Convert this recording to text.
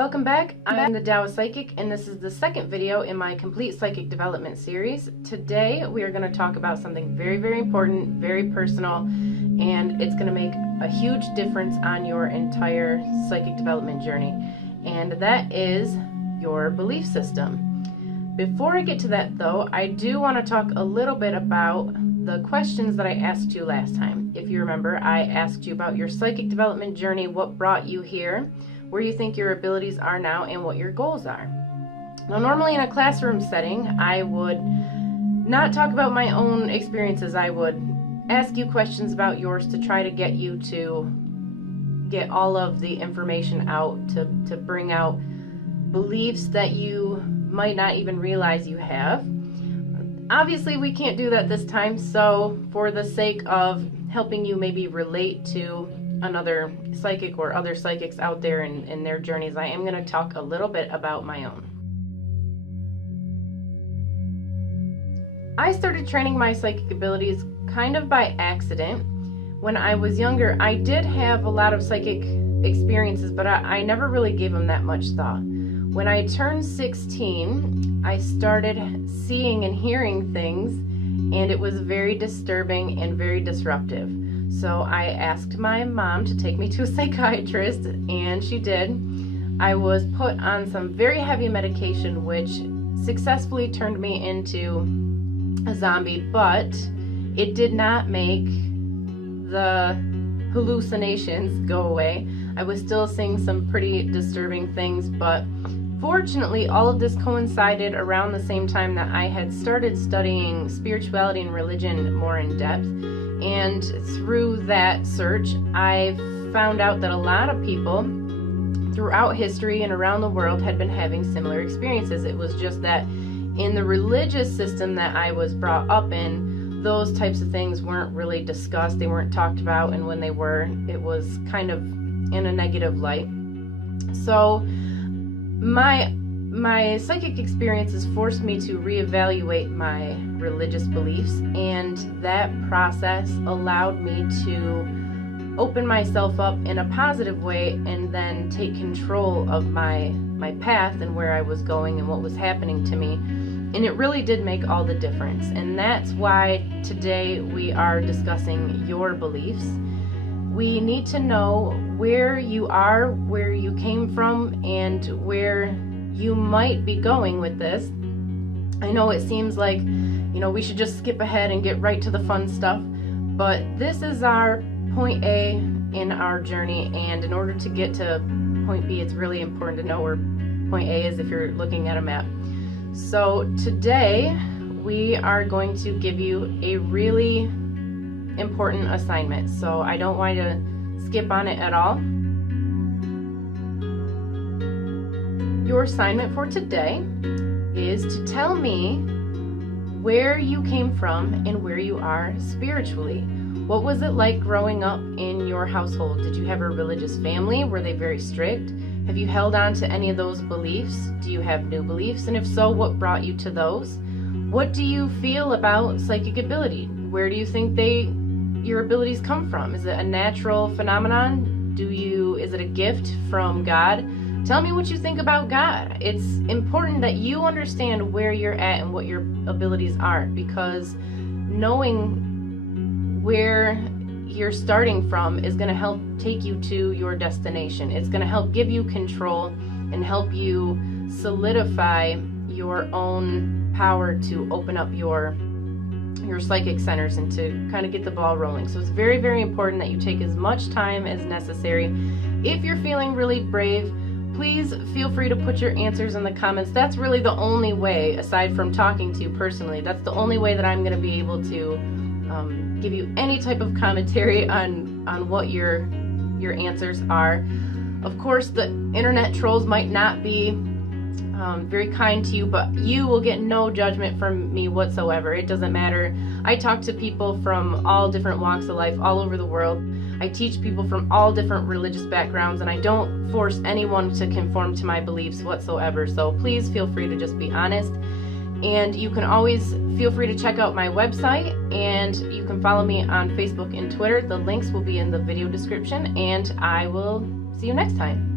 Welcome back. I'm the Taoist Psychic, and this is the second video in my Complete Psychic Development series. Today we are going to talk about something very, very important, very personal, and it's going to make a huge difference on your entire psychic development journey, and that is your belief system. Before I get to that though, I do want to talk a little bit about the questions that I asked you last time. If you remember, I asked you about your psychic development journey, what brought you here, where you think your abilities are now, and what your goals are. Now, normally in a classroom setting, I would not talk about my own experiences. I would ask you questions about yours to try to get you to get all of the information out, to bring out beliefs that you might not even realize you have. Obviously, we can't do that this time, so for the sake of helping you maybe relate to another psychic or other psychics out there in their journeys, I am going to talk a little bit about my own. I started training my psychic abilities kind of by accident. When I was younger, I did have a lot of psychic experiences, but I never really gave them that much thought. When I turned 16, I started seeing and hearing things, and it was very disturbing and very disruptive. So I asked my mom to take me to a psychiatrist, and she did. I was put on some very heavy medication, which successfully turned me into a zombie, but it did not make the hallucinations go away. I was still seeing some pretty disturbing things, but fortunately, all of this coincided around the same time that I had started studying spirituality and religion more in depth. And through that search, I found out that a lot of people throughout history and around the world had been having similar experiences. It was just that in the religious system that I was brought up in, those types of things weren't really discussed, they weren't talked about, and when they were, it was kind of in a negative light. So my psychic experiences forced me to reevaluate my religious beliefs, and that process allowed me to open myself up in a positive way and then take control of my path and where I was going and what was happening to me. And it really did make all the difference. And that's why today we are discussing your beliefs. We need to know where you are, where you came from, and where you might be going with this. I know it seems like, we should just skip ahead and get right to the fun stuff, but this is our point A in our journey, and in order to get to point B, it's really important to know where point A is if you're looking at a map. So today we are going to give you a really important assignment, so I don't want you to skip on it at all. Your assignment for today is to tell me where you came from and where you are spiritually. What was it like growing up in your household? Did you have a religious family? Were they very strict? Have you held on to any of those beliefs? Do you have new beliefs? And if so, what brought you to those? What do you feel about psychic ability? Where do you think your abilities come from? Is it a natural phenomenon? Is it a gift from God? Tell me what you think about God. It's important that you understand where you're at and what your abilities are, because knowing where you're starting from is going to help take you to your destination. It's going to help give you control and help you solidify your own power to open up your psychic centers and to kind of get the ball rolling. So it's very, very important that you take as much time as necessary. If you're feeling really brave, please feel free to put your answers in the comments. That's really the only way, aside from talking to you personally, that's the only way that I'm going to be able to give you any type of commentary on what your answers are. Of course, the internet trolls might not be very kind to you, but you will get no judgment from me whatsoever. It doesn't matter. I talk to people from all different walks of life all over the world. I teach people from all different religious backgrounds, and I don't force anyone to conform to my beliefs whatsoever. So please feel free to just be honest. And you can always feel free to check out my website, and you can follow me on Facebook and Twitter. The links will be in the video description, and I will see you next time.